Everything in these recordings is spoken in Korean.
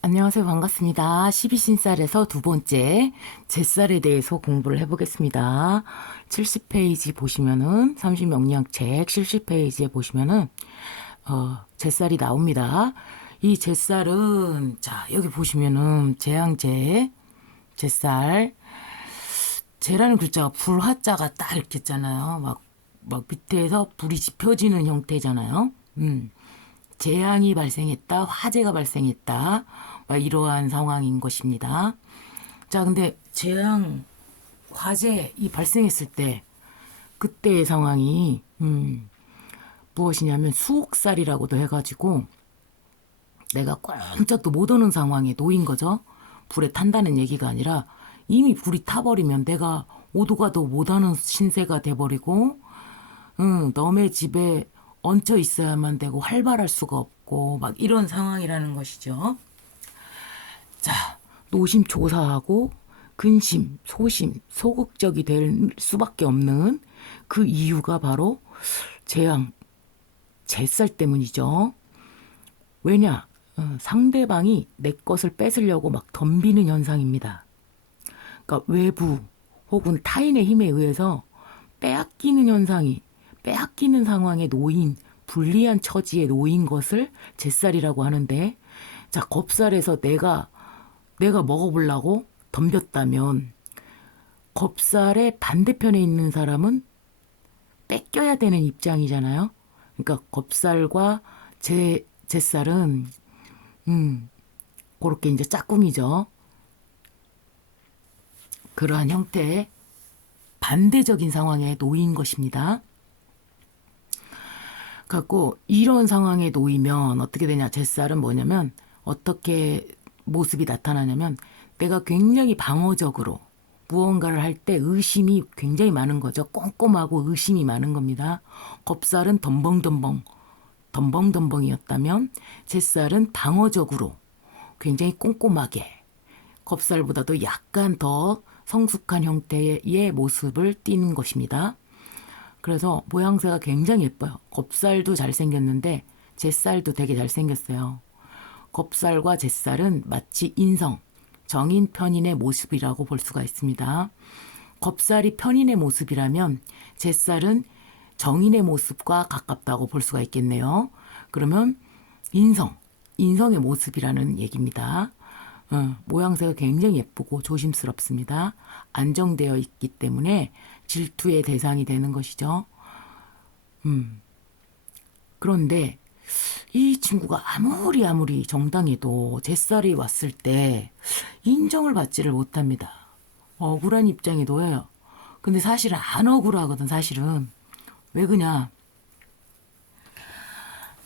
안녕하세요. 반갑습니다. 12신살에서 두 번째 제살에 대해서 공부를 해보겠습니다. 70페이지 보시면은 30명량책 70페이지에 보시면은 어, 제살이 나옵니다. 이 제살은 자 여기 보시면은 제양제 제살 제라는 글자가 불화자가 딱 이렇게 있잖아요. 막, 막 밑에서 불이 지펴지는 형태잖아요. 음. 재앙이 발생했다, 화재가 발생했다, 막 이러한 상황인 것입니다. 자, 근데 재앙, 화재 이 발생했을 때 그때의 상황이 음, 무엇이냐면 수옥살이라고도 해가지고 내가 꼼짝도 못 오는 상황에 놓인 거죠. 불에 탄다는 얘기가 아니라 이미 불이 타버리면 내가 오도가도 못하는 신세가 돼버리고 응, 너의 집에 얹혀 있어야만 되고 활발할 수가 없고 막 이런 상황이라는 것이죠. 자, 노심초사하고 근심, 소심, 소극적이 될 수밖에 없는 그 이유가 바로 재앙, 제살 때문이죠. 왜냐? 어, 상대방이 내 것을 뺏으려고 막 덤비는 현상입니다. 그러니까 외부 혹은 타인의 힘에 의해서 빼앗기는 현상이 빼앗기는 상황에 놓인 불리한 처지에 놓인 것을 제살이라고 하는데 자 겁살에서 내가 내가 먹어보려고 덤볐다면 겁살의 반대편에 있는 사람은 뺏겨야 되는 입장이잖아요. 그러니까 겁살과 제 제살은 음 그렇게 이제 짝꿍이죠. 그러한 형태의 반대적인 상황에 놓인 것입니다. 갖고 이런 상황에 놓이면 어떻게 되냐? 제살은 뭐냐면 어떻게 모습이 나타나냐면 내가 굉장히 방어적으로 무언가를 할 때 의심이 굉장히 많은 거죠. 꼼꼼하고 의심이 많은 겁니다. 겁살은 덤벙덤벙 덤벙덤벙이었다면 제살은 방어적으로 굉장히 꼼꼼하게 겁살보다도 약간 더 성숙한 형태의 모습을 띠는 것입니다. 그래서 모양새가 굉장히 예뻐요. 겁살도 잘생겼는데 제살도 되게 잘생겼어요. 겁살과 제살은 마치 인성, 정인 편인의 모습이라고 볼 수가 있습니다. 겁살이 편인의 모습이라면 제살은 정인의 모습과 가깝다고 볼 수가 있겠네요. 그러면 인성, 인성의 모습이라는 얘기입니다. 어, 모양새가 굉장히 예쁘고 조심스럽습니다. 안정되어 있기 때문에 질투의 대상이 되는 것이죠. 음. 그런데 이 친구가 아무리 아무리 정당해도 제살이 왔을 때 인정을 받지를 못합니다. 억울한 입장에 놓여요. 근데 사실은 안 억울하거든, 사실은. 왜 그냐?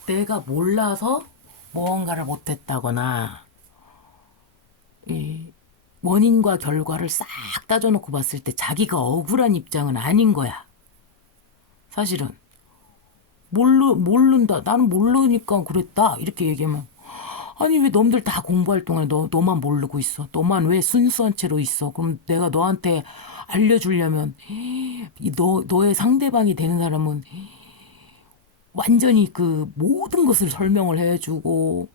내가 몰라서 무언가를 못했다거나, 이 원인과 결과를 싹 따져놓고 봤을 때 자기가 억울한 입장은 아닌 거야. 사실은. 모르, 모른다. 나는 모르니까 그랬다. 이렇게 얘기하면. 아니, 왜 놈들 다 공부할 동안에 너, 너만 모르고 있어? 너만 왜 순수한 채로 있어? 그럼 내가 너한테 알려주려면, 너, 너의 상대방이 되는 사람은 완전히 그 모든 것을 설명을 해주고,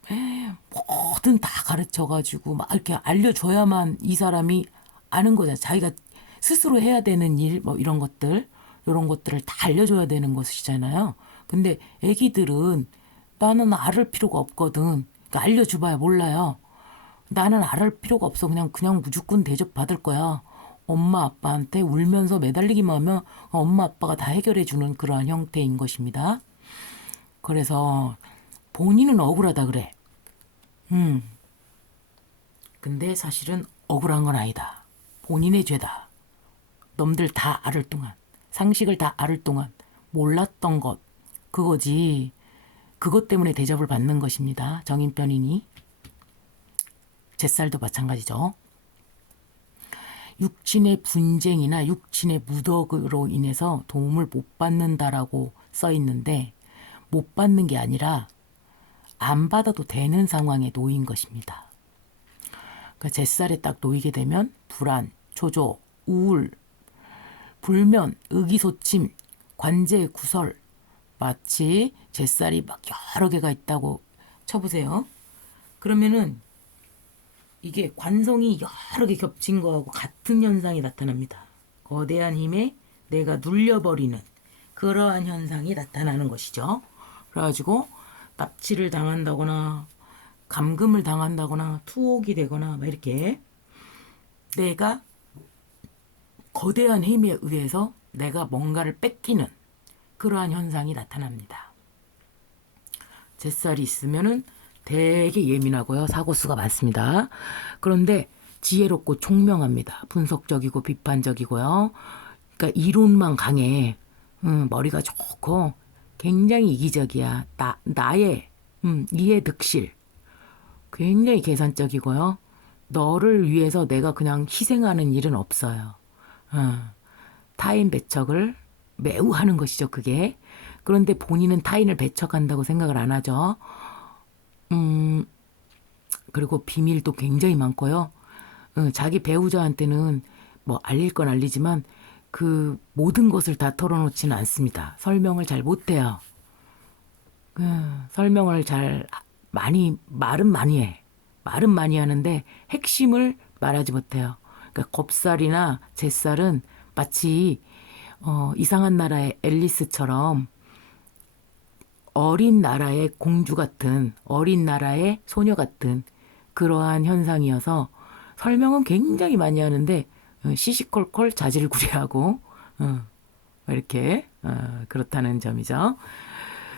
뭐든 다 가르쳐가지고 막 이렇게 알려줘야만 이 사람이 아는 거잖아. 자기가 스스로 해야 되는 일, 뭐 이런 것들, 이런 것들을 다 알려줘야 되는 것이잖아요. 근데 애기들은 나는 알을 필요가 없거든. 그러니까 알려줘봐야 몰라요. 나는 알을 필요가 없어. 그냥, 그냥 무조건 대접 받을 거야. 엄마 아빠한테 울면서 매달리기만 하면 엄마 아빠가 다 해결해 주는 그러한 형태인 것입니다. 그래서 본인은 억울하다 그래. 음. 근데 사실은 억울한 건 아니다. 본인의 죄다. 놈들 다 알을 동안, 상식을 다 알을 동안 몰랐던 것, 그거지. 그것 때문에 대접을 받는 것입니다. 정인편이니. 제살도 마찬가지죠. 육친의 분쟁이나 육친의 무덕으로 인해서 도움을 못 받는다라고 써 있는데 못 받는 게 아니라 안 받아도 되는 상황에 놓인 것입니다. 그러니까 제살에 딱 놓이게 되면 불안, 초조, 우울, 불면, 의기소침, 관제 구설, 마치 제살이 막 여러 개가 있다고 쳐보세요. 그러면은 이게 관성이 여러 개 겹친 거하고 같은 현상이 나타납니다. 거대한 힘에 내가 눌려버리는 그러한 현상이 나타나는 것이죠. 그래가지고 납치를 당한다거나 감금을 당한다거나 투옥이 되거나 막 이렇게 내가 거대한 힘에 의해서 내가 뭔가를 뺏기는 그러한 현상이 나타납니다. 잿살이 있으면은 되게 예민하고요. 사고수가 많습니다. 그런데 지혜롭고 총명합니다. 분석적이고 비판적이고요. 그러니까 이론만 강해. 음, 머리가 좋고 굉장히 이기적이야. 나, 나의 음, 이해 득실. 굉장히 계산적이고요. 너를 위해서 내가 그냥 희생하는 일은 없어요. 어, 타인 배척을 매우 하는 것이죠, 그게. 그런데 본인은 타인을 배척한다고 생각을 안 하죠. 음, 그리고 비밀도 굉장히 많고요. 어, 자기 배우자한테는 뭐 알릴 건 알리지만 그 모든 것을 다 털어놓지는 않습니다. 설명을 잘 못해요. 그 설명을 잘 많이 말은 많이 해. 말은 많이 하는데 핵심을 말하지 못해요. 그러니까 겁살이나 잿살은 마치 어, 이상한 나라의 앨리스처럼 어린 나라의 공주 같은 어린 나라의 소녀 같은 그러한 현상이어서 설명은 굉장히 많이 하는데 어, 시시콜콜 자질 구레하고 어, 이렇게 어, 그렇다는 점이죠.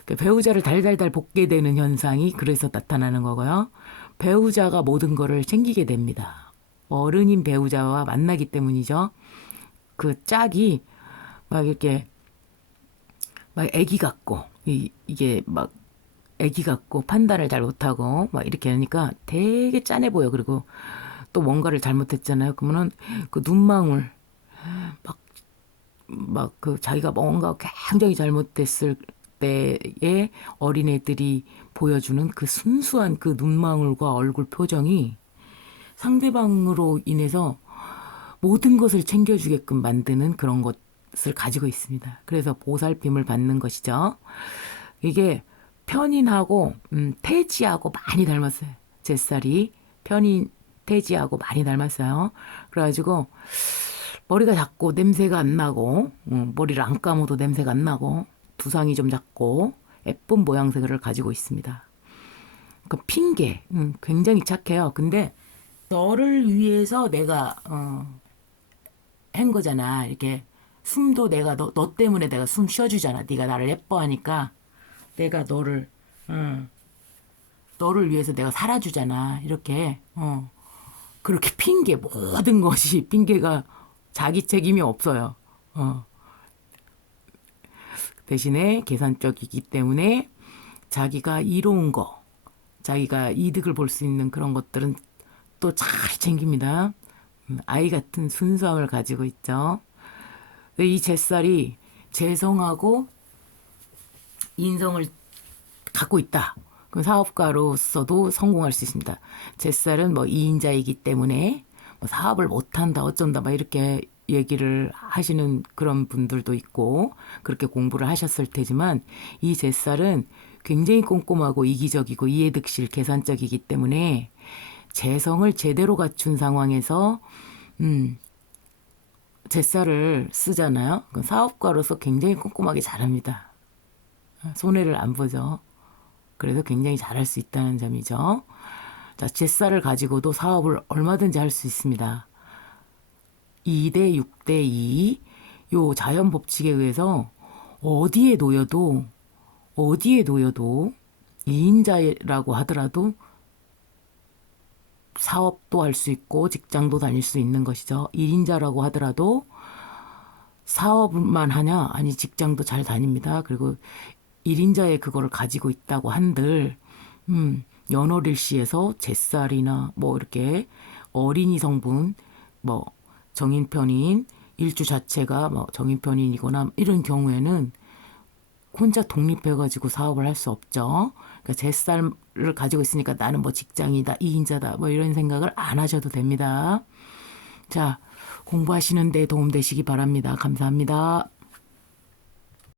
그 배우자를 달달달 볶게 되는 현상이 그래서 나타나는 거고요. 배우자가 모든 거를 챙기게 됩니다. 어른인 배우자와 만나기 때문이죠. 그 짝이 막 이렇게 막 애기 같고 이, 이게 막 애기 같고 판단을 잘 못하고 막 이렇게 하니까 되게 짠해 보여. 그리고 또 뭔가를 잘못했잖아요. 그러면은 그 눈망울 막 막 그 자기가 뭔가 굉장히 잘못됐을 때에 어린애들이 보여주는 그 순수한 그 눈망울과 얼굴 표정이 상대방으로 인해서 모든 것을 챙겨주게끔 만드는 그런 것을 가지고 있습니다. 그래서 보살핌을 받는 것이죠. 이게 편인하고 음, 태지하고 많이 닮았어요. 잿살이 편인 태지하고 많이 닮았어요. 그래가지고 머리가 작고 냄새가 안 나고 음, 머리를 안 감아도 냄새가 안 나고 두상이 좀 작고 예쁜 모양새를 가지고 있습니다. 그 핑계 음, 굉장히 착해요. 근데 너를 위해서 내가 어, 한 거잖아. 이렇게 숨도 내가 너, 너 때문에 내가 숨 쉬어주잖아. 네가 나를 예뻐하니까 내가 너를 어, 너를 위해서 내가 살아주잖아. 이렇게 어, 그렇게 핑계 모든 것이 핑계가 자기 책임이 없어요. 어. 대신에 계산적이기 때문에 자기가 이로운 거, 자기가 이득을 볼 수 있는 그런 것들은 또 잘 챙깁니다. 음, 아이 같은 순수함을 가지고 있죠. 이 잿살이 재성하고 인성을 갖고 있다. 그럼 사업가로서도 성공할 수 있습니다. 잿살은 뭐 2인자이기 때문에 뭐 사업을 못한다, 어쩐다, 막 이렇게 얘기를 하시는 그런 분들도 있고, 그렇게 공부를 하셨을 테지만, 이 잿살은 굉장히 꼼꼼하고 이기적이고 이해득실 계산적이기 때문에, 재성을 제대로 갖춘 상황에서, 음, 잿살을 쓰잖아요. 그 사업가로서 굉장히 꼼꼼하게 잘합니다. 손해를 안 보죠. 그래서 굉장히 잘할 수 있다는 점이죠. 자, 잿살을 가지고도 사업을 얼마든지 할 수 있습니다. 2대 6대 2. 요 자연 법칙에 의해서 어디에 놓여도 어디에 놓여도 2인자라고 하더라도 사업도 할 수 있고 직장도 다닐 수 있는 것이죠. 1인자라고 하더라도 사업만 하냐? 아니 직장도 잘 다닙니다. 그리고 1인자의 그거를 가지고 있다고 한들 음, 연월일시에서 잿살이나 뭐 이렇게 어린이 성분 뭐 정인편인 일주 자체가 뭐 정인편인이거나 이런 경우에는 혼자 독립해가지고 사업을 할 수 없죠. 그러니까 잿살을 가지고 있으니까 나는 뭐 직장이다, 이인자다, 뭐 이런 생각을 안 하셔도 됩니다. 자, 공부하시는 데 도움 되시기 바랍니다. 감사합니다.